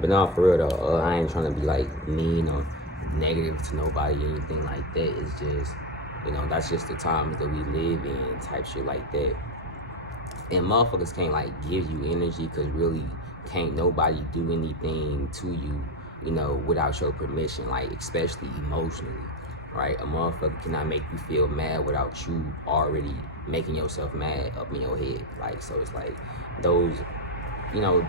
But no, for real though, I ain't trying to be like mean or negative to nobody or anything like that. It's just, that's just the times that we live in, type shit like that. And motherfuckers can't like give you energy because really can't nobody do anything to you, without your permission, like especially emotionally, right? A motherfucker cannot make you feel mad without you already making yourself mad up in your head. Like, so it's like those, you know,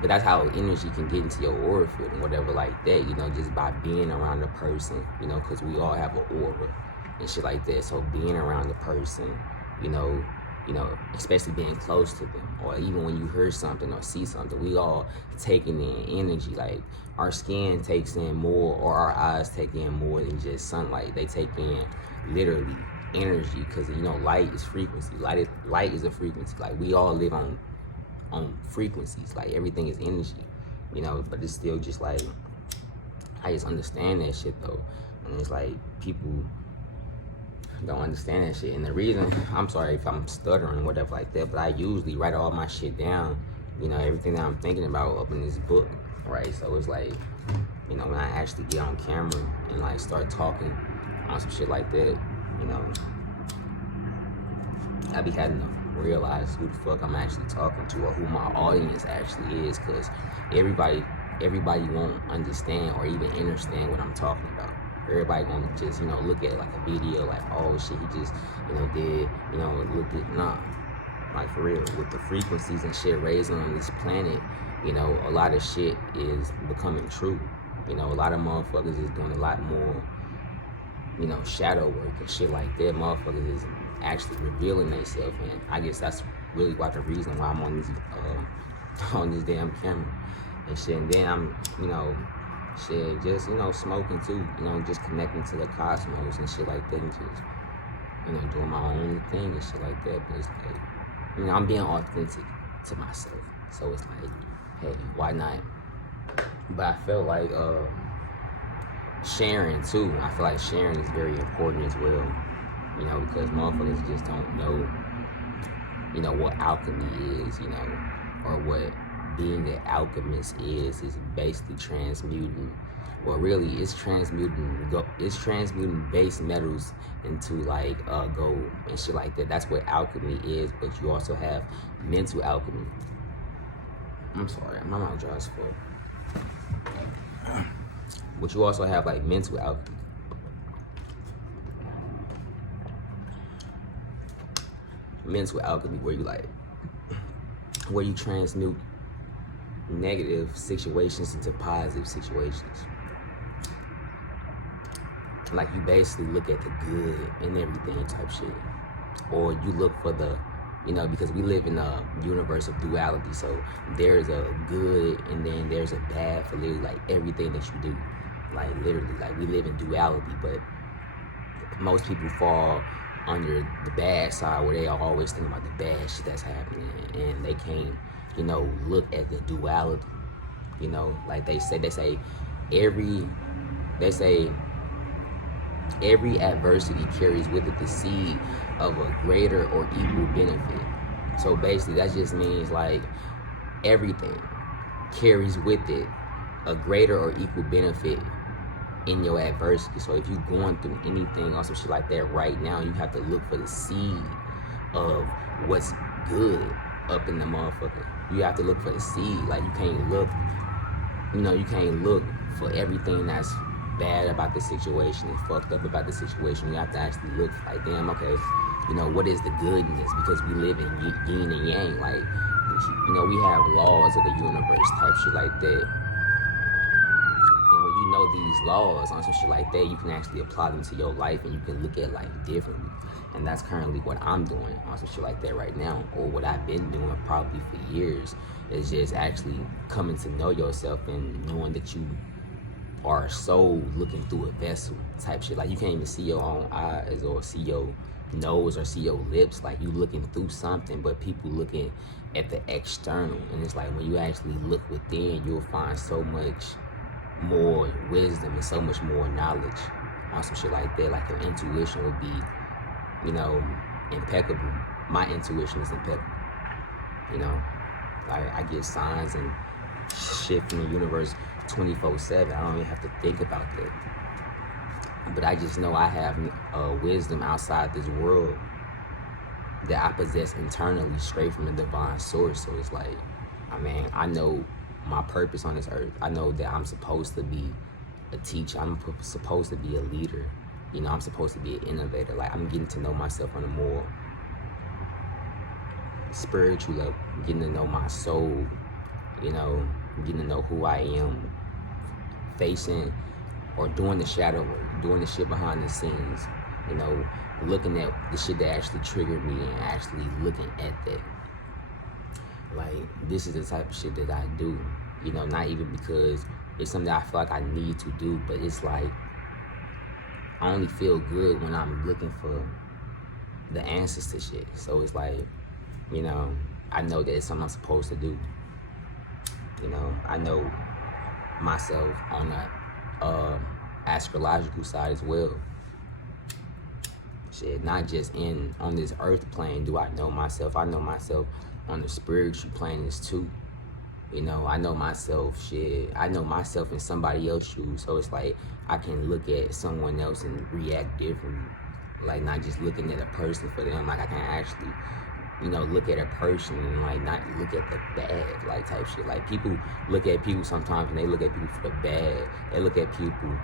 but that's how energy can get into your aura field and whatever like that, just by being around the person, because we all have an aura and shit like that. So being around the person, you know, especially being close to them, or even when you hear something or see something, we all taking in energy. Like our skin takes in more, or our eyes take in more than just sunlight. They take in literally energy, because light is frequency. Light is a frequency. Like we all live on frequencies. Like everything is energy, but it's still just like, I just understand that shit though. And it's like people don't understand that shit. And the reason, I'm sorry if I'm stuttering, whatever like that, but I usually write all my shit down, everything that I'm thinking about up in this book, right? So it's like, when I actually get on camera and like start talking on some shit like that, I be having to realize who the fuck I'm actually talking to, or who my audience actually is, because everybody won't understand or even understand what I'm talking about. Everybody gonna just, look at it like a video, like, oh shit, he just, did, look at, nah. Like for real, with the frequencies and shit raising on this planet, a lot of shit is becoming true. A lot of motherfuckers is doing a lot more, shadow work and shit like that. Motherfuckers is actually revealing themselves, and I guess that's really the reason why I'm on this on this damn camera and shit. And then I'm, shit, just smoking too, just connecting to the cosmos and shit like that, and just doing my own thing and shit like that. But it's like, I'm being authentic to myself, so it's like, hey, why not? But I feel like sharing too. I feel like sharing is very important as well, because motherfuckers just don't know, what alchemy is, or what being an alchemist is basically transmuting. Well, really, it's transmuting base metals into like gold and shit like that. That's what alchemy is. But you also have mental alchemy. I'm sorry, my mouth dry as fuck. But you also have like mental alchemy. Mental alchemy, where you transmute negative situations into positive situations. Like you basically look at the good in everything type shit. Or you look for the, because we live in a universe of duality, so there's a good and then there's a bad for literally like everything that you do. Like literally, like we live in duality, but most people fall under the bad side, where they are always thinking about the bad shit that's happening, and they can't, look at the duality. Like they say every adversity carries with it the seed of a greater or equal benefit. So basically that just means like everything carries with it a greater or equal benefit in your adversity. So if you're going through anything or some shit like that right now, you have to look for the seed of what's good up in the motherfucker. You have to look for the seed. Like you can't look for everything that's bad about the situation and fucked up about the situation. You have to actually look like, damn, okay, what is the good in this? Because we live in yin and yang. Like, we have laws of the universe type shit like that. And when you know these laws on some shit like that, you can actually apply them to your life, and you can look at life differently. And that's currently what I'm doing on some shit like that right now, or what I've been doing probably for years, is just actually coming to know yourself and knowing that you are a soul looking through a vessel type shit. Like you can't even see your own eyes or see your nose or see your lips. Like you looking through something, but people looking at the external. And it's like when you actually look within, you'll find so much more wisdom and so much more knowledge on some shit like that. Like your intuition would be, impeccable. My intuition is impeccable. Like I get signs and shift in the universe 24/7. I don't even have to think about that. But I just know I have wisdom outside this world that I possess internally, straight from the divine source. So it's like, I know my purpose on this earth. I know that I'm supposed to be a teacher. I'm supposed to be a leader. You know, I'm supposed to be an innovator. Like, I'm getting to know myself on a more spiritual level, getting to know my soul, you know, getting to know who I am, facing or doing the shadow work, doing the shit behind the scenes, you know, looking at the shit that actually triggered me and actually looking at that. Like, this is the type of shit that I do, you know, not even because it's something that I feel like I need to do, but it's like, I only feel good when I'm looking for the answers to shit. So it's like, you know, I know that it's something I'm supposed to do. You know, I know myself on the astrological side as well. Shit, not just on this earth plane do I know myself. I know myself on the spiritual plane too. You know, I know myself, I know myself in somebody else's shoes. So it's like, I can look at someone else and react differently. Like, not just looking at a person for them. Like, I can actually, you know, look at a person and like not look at the bad, like, type shit. Like, people look at people sometimes and they look at people for the bad. They look at people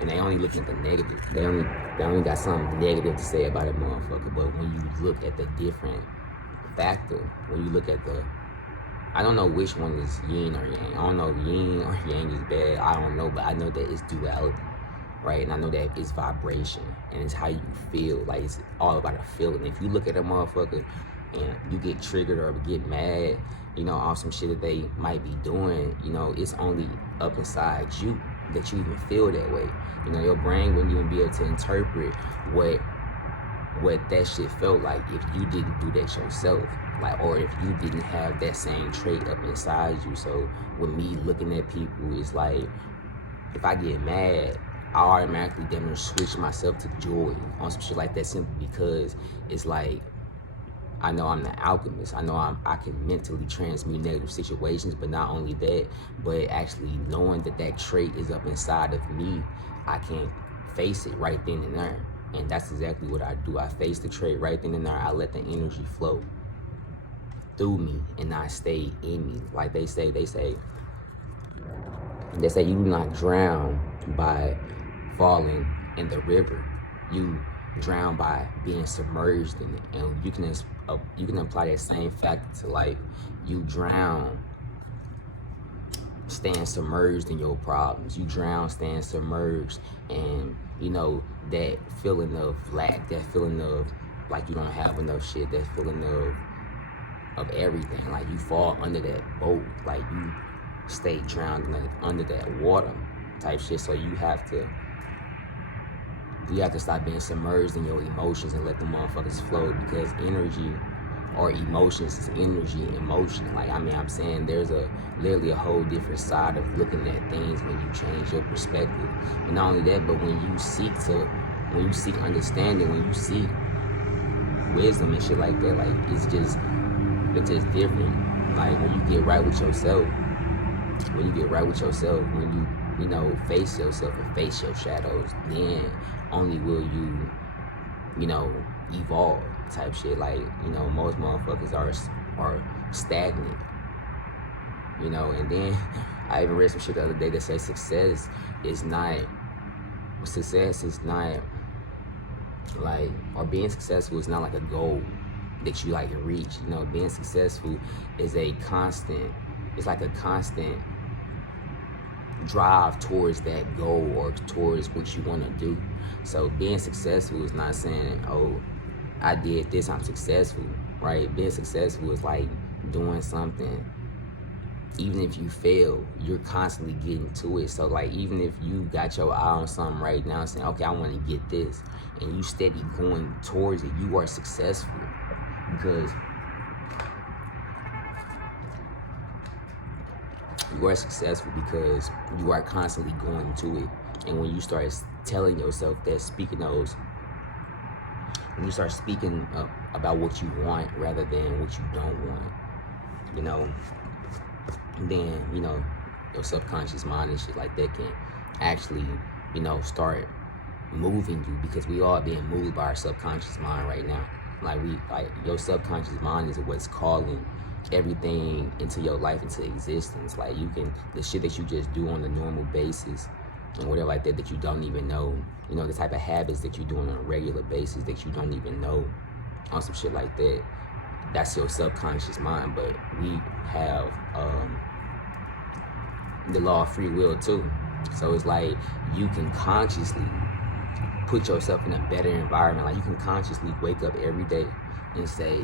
and they only look at the negative. They only got something negative to say about a motherfucker. But when you look at the different factor, when you look at I don't know which one is yin or yang. I don't know if yin or yang is bad. I don't know, but I know that it's duality, right? And I know that it's vibration and it's how you feel. Like, it's all about a feeling. If you look at a motherfucker and you get triggered or get mad, you know, off some shit that they might be doing, you know, it's only up inside you that you even feel that way. You know, your brain wouldn't even be able to interpret what that shit felt like if you didn't do that yourself, like, or if you didn't have that same trait up inside you. So with me looking at people, it's like, if I get mad, I automatically then switch myself to joy on some shit like that, simply because it's like, I know I'm the alchemist. I know I can mentally transmute negative situations, but not only that, but actually knowing that trait is up inside of me, I can face it right then and there. And that's exactly what I do. I face the trait right then and there. I let the energy flow through me and not stay in me. Like they say you do not drown by falling in the river. You drown by being submerged in it. And you can apply that same factor to life. You drown staying submerged in your problems. You drown staying submerged, and you know, that feeling of lack, that feeling of like you don't have enough shit, that feeling of everything. Like, you fall under that boat, like you stay drowned under that water type shit. So you have to stop being submerged in your emotions and let the motherfuckers flow, because energy or emotions is energy in motion. Like, I'm saying there's literally a whole different side of looking at things when you change your perspective. And not only that, but when you seek understanding, when you seek wisdom and shit like that, like, it's just different. Like, when you get right with yourself, when you know, face yourself and face your shadows, then only will you know, evolve type shit. Like, you know, most motherfuckers are stagnant, you know. And then I even read some shit the other day that says success is not like, or being successful is not like a goal that you like reach. You know, being successful is it's like a constant drive towards that goal or towards what you want to do. So being successful is not saying, oh, I did this, I'm successful, right? Being successful is like doing something, even if you fail, you're constantly getting to it. So like, even if you got your eye on something right now saying, okay, I want to get this, and you steady going towards it, you are successful. Because you are successful because you are constantly going to it. And when you start telling yourself that, when you start speaking about what you want rather than what you don't want, you know, then, you know, your subconscious mind and shit like that can actually, you know, start moving you, because we all being moved by our subconscious mind right now. Like your subconscious mind is what's calling everything into your life into existence. Like the shit that you just do on a normal basis and whatever like that you don't even know, you know, the type of habits that you're doing on a regular basis that you don't even know, on some shit like that, that's your subconscious mind. But we have the law of free will too. So it's like you can consciously put yourself in a better environment. Like you can consciously wake up every day and say,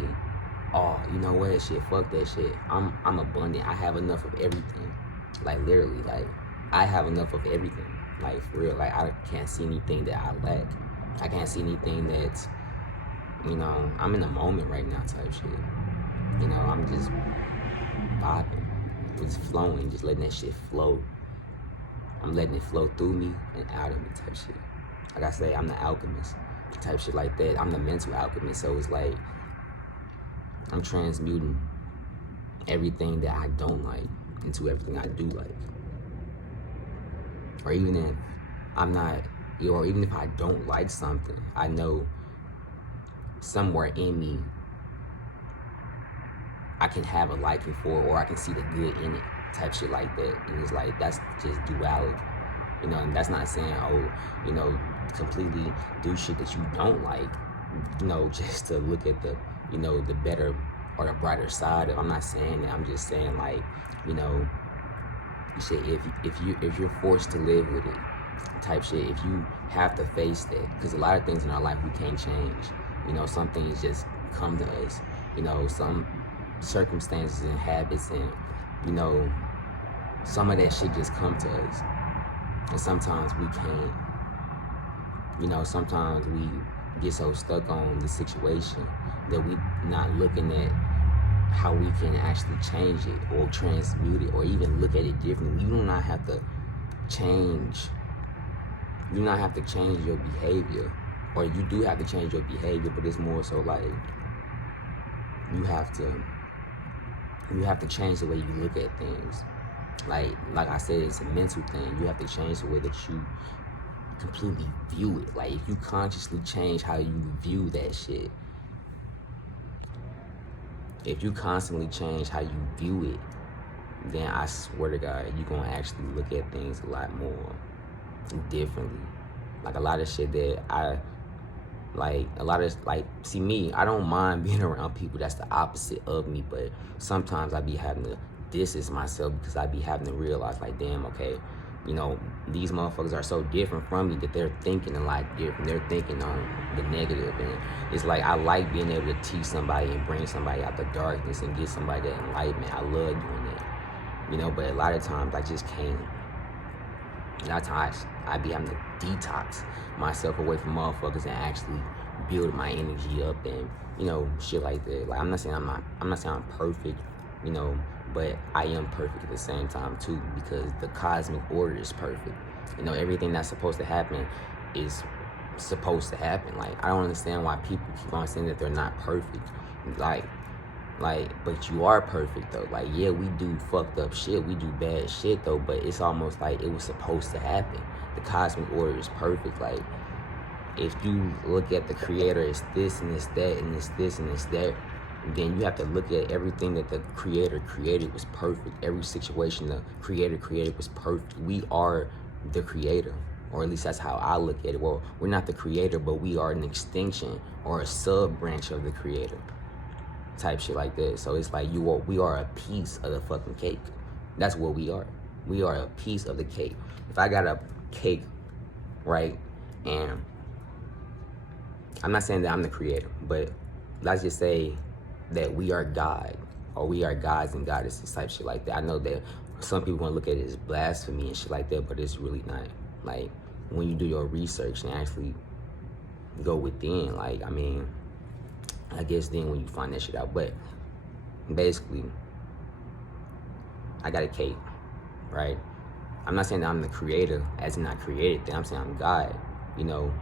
oh, you know what, shit, fuck that shit. I'm abundant. I have enough of everything. Like literally, like I have enough of everything. Like for real, like I can't see anything that I lack. I can't see anything that's, you know, I'm in the moment right now type shit. You know, I'm just vibing, just flowing, just letting that shit flow. I'm letting it flow through me and out of me type shit. Like I say, I'm the alchemist type shit like that. I'm the mental alchemist. So it's like I'm transmuting everything that I don't like into everything I do like. Or even if I'm not, or even if I don't like something, I know somewhere in me I can have a liking for, or I can see the good in it type shit like that. And it's like, that's just duality. You know, and that's not saying, oh, you know, completely do shit that you don't like, you know, just to look at the, you know, the better or the brighter side of. I'm not saying that. I'm just saying, like, you know, shit, if you're forced to live with it type shit, if you have to face that, because a lot of things in our life we can't change. You know, some things just come to us. You know, some circumstances and habits, and, you know, some of that shit just come to us. And sometimes we can't. You know, sometimes we get so stuck on the situation that we not looking at how we can actually change it or transmute it or even look at it differently. You do not have to change. You do not have to change your behavior, or you do have to change your behavior, but it's more so like you have to change the way you look at things. Like I said, it's a mental thing. You have to change the way that you completely view it. Like if you consciously change how you view that shit, if you constantly change how you view it, then I swear to God, you're gonna actually look at things a lot more differently. Like a lot of shit that see me, I don't mind being around people that's the opposite of me, but sometimes I be having to distance myself because I be having to realize, like, damn, okay, you know, these motherfuckers are so different from me that they're thinking a lot different. They're thinking on the negative, and it's like I like being able to teach somebody and bring somebody out the darkness and get somebody that enlightenment. I love doing that, you know, but a lot of times I just can't. A lot of times I be having to detox myself away from motherfuckers and actually build my energy up and, you know, shit like that. Like I'm not saying I'm perfect, you know, but I am perfect at the same time too, because the cosmic order is perfect. You know, everything that's supposed to happen is supposed to happen. Like I don't understand why people keep on saying that they're not perfect. Like, but you are perfect though. Like, yeah, we do fucked up shit, we do bad shit though, but it's almost like it was supposed to happen. The cosmic order is perfect. Like, if you look at the creator as this and it's that and it's this and it's that, then you have to look at everything that the creator created was perfect. Every situation the creator created was perfect. We are the creator, or at least that's how I look at it. Well, we're not the creator, but we are an extension or a sub branch of the creator type shit like that. So it's like we are a piece of the fucking cake. That's what we are. We are a piece of the cake. If I got a cake, right, and I'm not saying that I'm the creator, but let's just say that we are God, or we are gods and goddesses type shit like that. I know that some people want to look at it as blasphemy and shit like that, but it's really not. Like, when you do your research and actually go within, like, I mean, I guess then when you find that shit out. But basically, I got a cake, right? I'm not saying that I'm the creator, as in I created that. I'm saying I'm God, you know.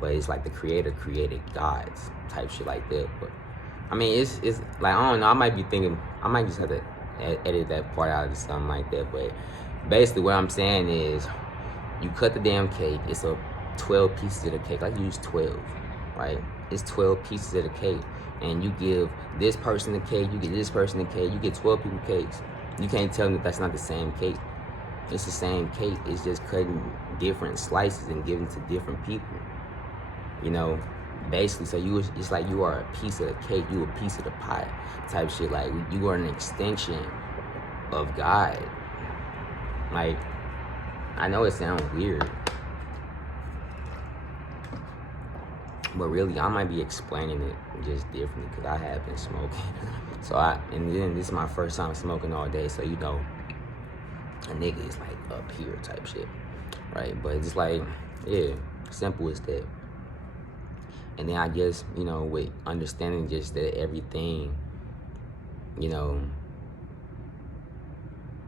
But it's like the creator created gods type shit like that. But I mean, it's like, I don't know. I might be thinking, I might just have to edit that part out or something like that. But basically what I'm saying is, you cut the damn cake. It's a 12 pieces of the cake. I use 12, right? It's 12 pieces of the cake. And you give this person the cake, you get this person the cake, you get 12 people cakes. You can't tell me that that's not the same cake. It's the same cake. It's just cutting different slices and giving to different people. You know, basically, so it's like you are a piece of the cake, you a piece of the pie type shit. Like, you are an extension of God. Like, I know it sounds weird, but really, I might be explaining it just differently because I have been smoking. And then this is my first time smoking all day, so you know, a nigga is like up here type shit, right? But it's like, yeah, simple as that. And then I guess, you know, with understanding just that everything, you know,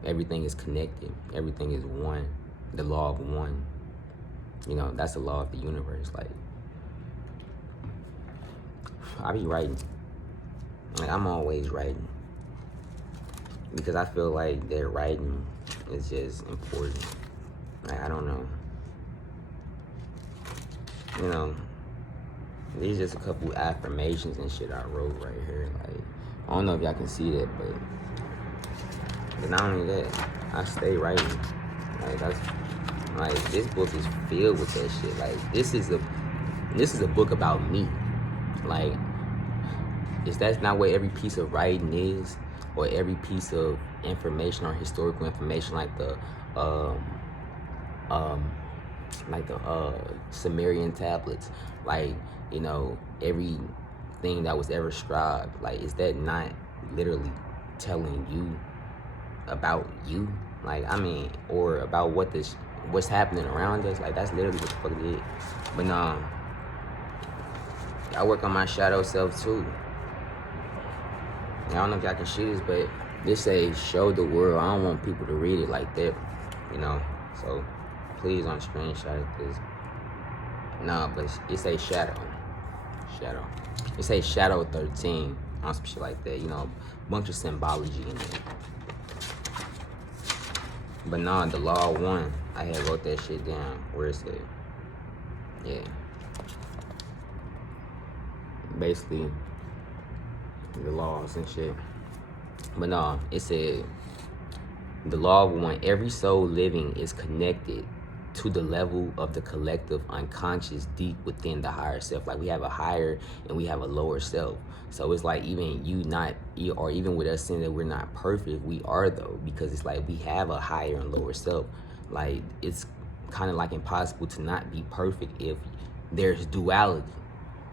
everything is connected, everything is one, the law of one. You know, that's the law of the universe. Like, I be writing. Like, I'm always writing. Because I feel like that writing is just important. Like, I don't know. You know, these just a couple affirmations and shit I wrote right here. Like, I don't know if y'all can see that, but not only that, I stay writing. Like, that's, like, this book is filled with that shit. Like, this is a book about me. Like, is that not what every piece of writing is, or every piece of information or historical information, like the Sumerian tablets, like, you know, everything that was ever scribed, like, is that not literally telling you about you? Like, I mean, or about what's happening around us? Like, that's literally what the fuck it is. But nah, I work on my shadow self too. I don't know if y'all can see this, but this say show the world. I don't want people to read it like that, you know. So please don't screenshot this. Nah, but it say shadow. It say shadow 13 on some shit like that, you know, bunch of symbology in there. But nah, the law of one, I had wrote that shit down where it said, yeah, basically the laws and shit. But nah, it said the law of one, every soul living is connected to the level of the collective unconscious deep within the higher self. Like, we have a higher and we have a lower self. So it's like, even or even with us saying that we're not perfect, we are though, because it's like we have a higher and lower self. Like, it's kind of like impossible to not be perfect if there's duality.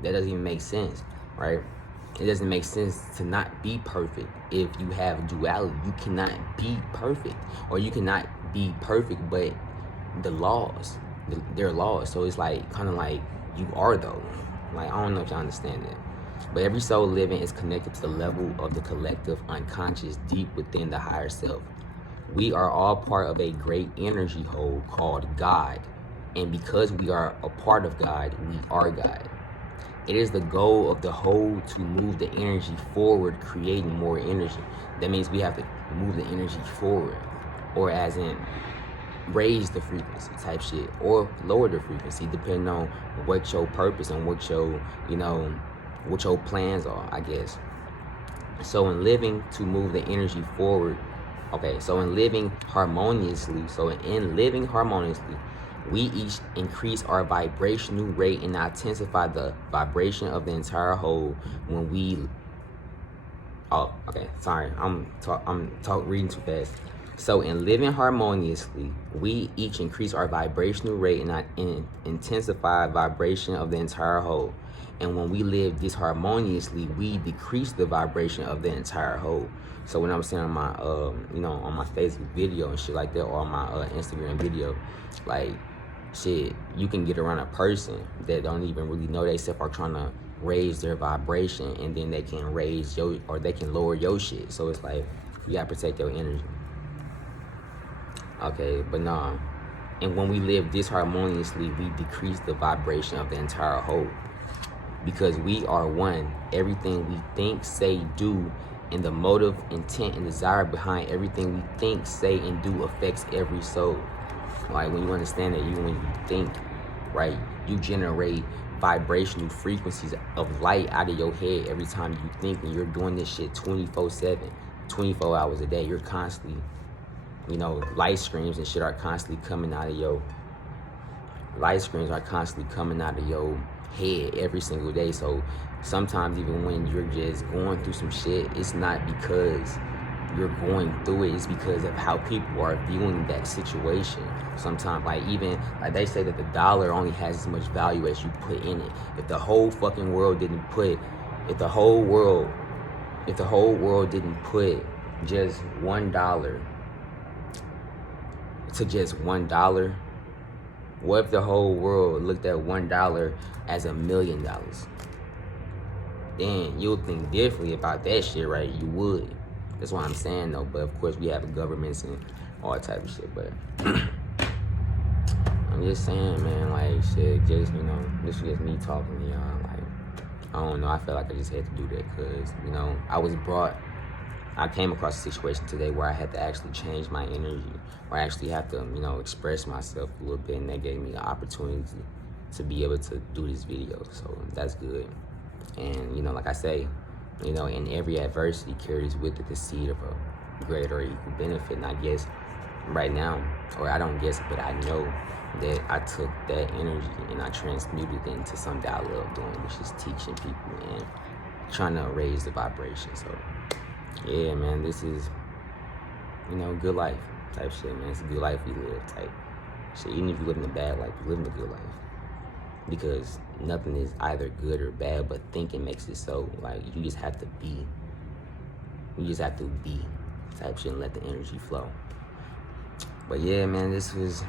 That doesn't even make sense, right? It doesn't make sense to not be perfect if you have duality. You cannot be perfect, or you cannot be perfect, but the laws, they're laws. So it's like, kind of like you are though. Like, I don't know if y'all understand that. But every soul living is connected to the level of the collective unconscious deep within the higher self. We are all part of a great energy whole called God. And because we are a part of God, we are God. It is the goal of the whole to move the energy forward, creating more energy. That means we have to move the energy forward, or as in raise the frequency type shit, or lower the frequency, depending on what your purpose and what your, you know, what your plans are, I guess. So in living to move the energy forward, okay, so in living harmoniously, we each increase our vibrational rate and intensify the vibration of the entire whole when we, oh, okay, sorry, I'm reading too fast. So in living harmoniously, we each increase our vibrational rate and intensify vibration of the entire whole. And when we live disharmoniously, we decrease the vibration of the entire whole. So when I'm saying on my, you know, on my Facebook video and shit like that, or on my Instagram video, like, shit, you can get around a person that don't even really know they self are trying to raise their vibration, and then they can raise your, or they can lower your shit. So it's like, you gotta protect your energy. Okay, but nah. And when we live disharmoniously, we decrease the vibration of the entire whole. Because we are one. Everything we think, say, do And the motive, intent, and desire behind everything we think, say, and do affects every soul. Like, when you understand that when you think, right, you generate vibrational frequencies of light out of your head every time you think, and you're doing this shit 24/7, 24 hours a day. You're constantly, light streams and shit are constantly coming out of your head every single day. So sometimes even when you're just going through some shit, it's not because you're going through it, it's because of how people are viewing that situation. Sometimes, like they say that the dollar only has as much value as you put in it. If the whole fucking world didn't put just $1 to just $1, what if the whole world looked at $1 as $1 million? Then you'll think differently about that shit, right? You would. That's what I'm saying, though. But of course, we have governments and all type of shit. But I'm just saying, man, like, shit, just, this is just me talking to y'all. Like, I don't know. I felt like I just had to do that because, I came across a situation today where I had to actually change my energy, where I actually have to, express myself a little bit, and that gave me the opportunity to be able to do this video. So that's good. And, like I say, in every adversity carries with it the seed of a greater or equal benefit. And I guess right now, or I don't guess, but I know that I took that energy and I transmuted it into something that I love doing, which is teaching people and trying to raise the vibration. So yeah, man, this is, good life type shit, man. It's a good life we live type shit. Even if you live in a bad life, you live in a good life. Because nothing is either good or bad, but thinking makes it so. Like, you just have to be. You just have to be type shit and let the energy flow. But yeah, man, this was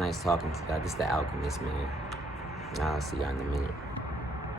nice talking to you. This is the Alchemist, man. I'll see y'all in a minute.